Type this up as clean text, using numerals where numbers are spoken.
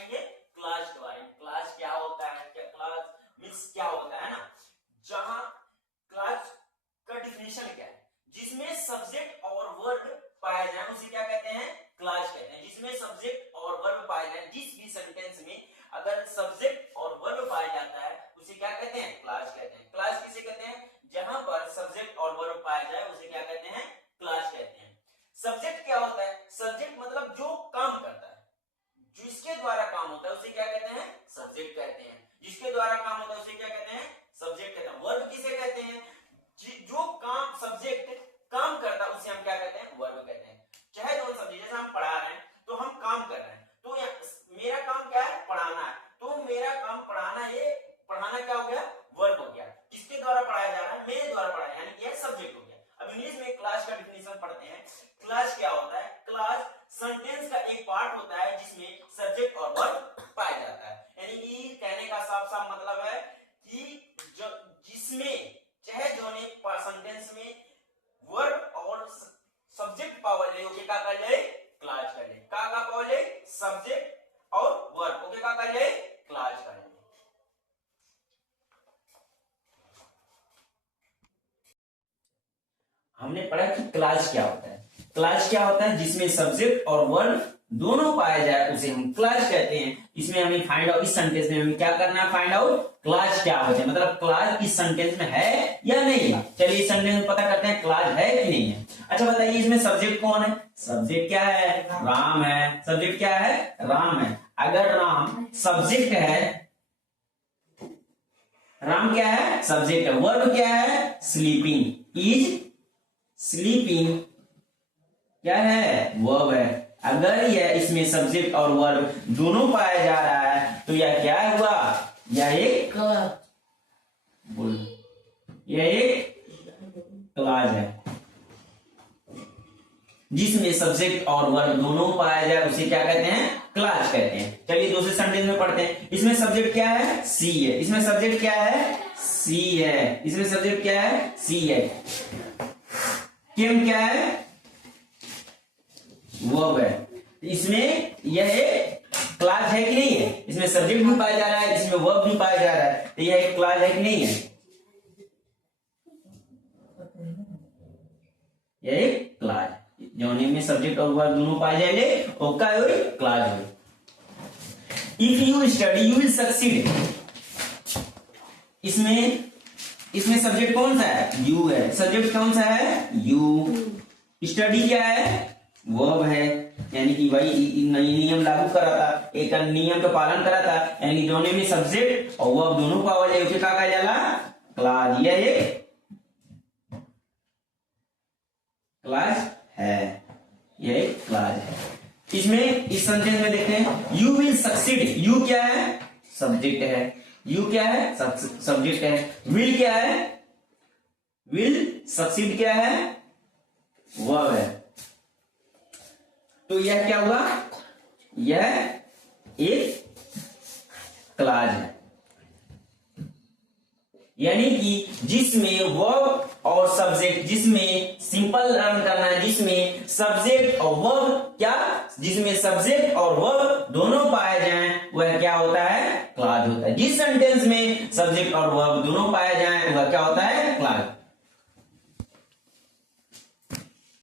पढ़ेंगे क्लास के बारे में। क्लास क्या होता है, क्या क्लास मींस क्या होता है ना, जहां क्लास का डिफिनेशन क्या है, जिसमें सब्जेक्ट और वर्ब पाए जाए उसे क्या कहते हैं, क्लास कहते हैं। जिसमें सब्जेक्ट और वर्ब पाए जाए, जिस भी सेंटेंस में अगर सब्जेक्ट और वर्ब पाया जाता है उसे क्या कहते हैं, क्लास कहते हैं। क्लास किसे कहते हैं, जहां पर सब्जेक्ट और वर्ब पाया जाए उसे क्या कहते हैं, क्लास कहते हैं। सब्जेक्ट क्या होता है, सब्जेक्ट मतलब जो काम करता है, जिसके द्वारा काम होता है उसे क्या कहते हैं, सब्जेक्ट कहते हैं। जिसके द्वारा काम होता है उसे क्या कहते हैं, सब्जेक्ट कहते हैं। वर्ब किसे कहते हैं, जो काम सब्जेक्ट काम करता है उसे हम क्या कहते हैं, वर्ब कहते हैं। चाहे दोनों सब्जेक्ट, जैसे हम पढ़ा रहे हैं तो हम काम कर रहे हैं, तो मेरा काम क्या है, पढ़ाना है, तो मेरा काम पढ़ाना, ये पढ़ाना क्या हो गया, वर्ब हो गया। किसके द्वारा पढ़ाया जा रहा है, मेरे द्वारा पढ़ाया, यानी कि सब्जेक्ट हो गया। अब इंग्लिश में क्लास का डिफिनेशन पढ़ते हैं। क्लास क्या होता है, क्लास सेंटेंस का एक पार्ट होता है जिसमें सब्जेक्ट और वर्ब पाया जाता है। यानी कि कहने का साफ साफ मतलब है कि जिसमें चाहे जोने सेंटेंस में वर्ब और सब्जेक्ट पावर ले, ओके का कर ले, क्लास कर ले। का पावर ले, सब्जेक्ट और वर्ब, ओके का कर ले, क्लास कर ले। हमने पढ़ा कि क्लास क्या होता है। क्लास क्या होता है, जिसमें सब्जेक्ट और वर्ब दोनों पाया जाए उसे हम क्लास कहते हैं। इसमें हमें फाइंड आउट, इस सेंटेंस में हमें क्या करना है, फाइंड आउट क्लास क्या होता है, मतलब क्लास इस सेंटेंस में है या नहीं है। चलिए इस सेंटेंस में पता करते हैं क्लास है कि नहीं है। अच्छा बताइए, इसमें सब्जेक्ट कौन है, सब्जेक्ट क्या है, राम है। सब्जेक्ट क्या है, राम है। अगर राम सब्जेक्ट है, राम क्या है, सब्जेक्ट है। वर्ब क्या है, स्लीपिंग, इज स्लीपिंग क्या है, वर्ब है। अगर यह इसमें सब्जेक्ट और वर्ब दोनों पाया जा रहा है तो यह क्या हुआ, यह एक क्लास है। जिसमें सब्जेक्ट और वर्ब दोनों पाया जाए उसे क्या कहते हैं, क्लास कहते हैं। चलिए दूसरे सेंटेंस में पढ़ते हैं। इसमें सब्जेक्ट क्या है, सी है। इसमें सब्जेक्ट क्या है, सी है। इसमें सब्जेक्ट क्या है, सी है। केम क्या है, वर्ब है। इसमें यह एक क्लास है कि नहीं है, इसमें सब्जेक्ट भी पाया जा रहा है, इसमें वर्ब भी पाया जा रहा है, तो यह एक क्लास है कि नहीं है, यह एक क्लास। जोने में सब्जेक्ट और वर्ब दोनों पाए जाएंगे वो क्या हो, क्लास हो। If you study you will succeed. इसमें सब्जेक्ट कौन सा है, यू है। सब्जेक्ट कौन सा है, यू। स्टडी क्या है, वर्ब है। यानी कि भाई नई नियम लागू करा था, एक नियम का पालन करा था, यानी दोनों में सब्जेक्ट और वर्ब दोनों पावर है, उसे क्या कहा जाला, क्लास। यह एक क्लास है, यह एक क्लास है। इसमें इस सेंटेंस में देखते हैं, यू विल सक्सीड। यू क्या है, सब्जेक्ट है। यू क्या है, सब्जेक्ट है। विल क्या है, विल सक्सीड क्या है, वर्ब है। तो यह क्या हुआ, यह एक क्लास है। यानी कि जिसमें वर्ब और सब्जेक्ट, जिसमें सिंपल लर्न करना है, जिसमें सब्जेक्ट और वर्ब क्या, जिसमें सब्जेक्ट और वर्ब दोनों पाए जाएं वह क्या होता है, क्लास होता है। जिस सेंटेंस में सब्जेक्ट और वर्ब दोनों पाए जाएं वह क्या होता है, क्लास।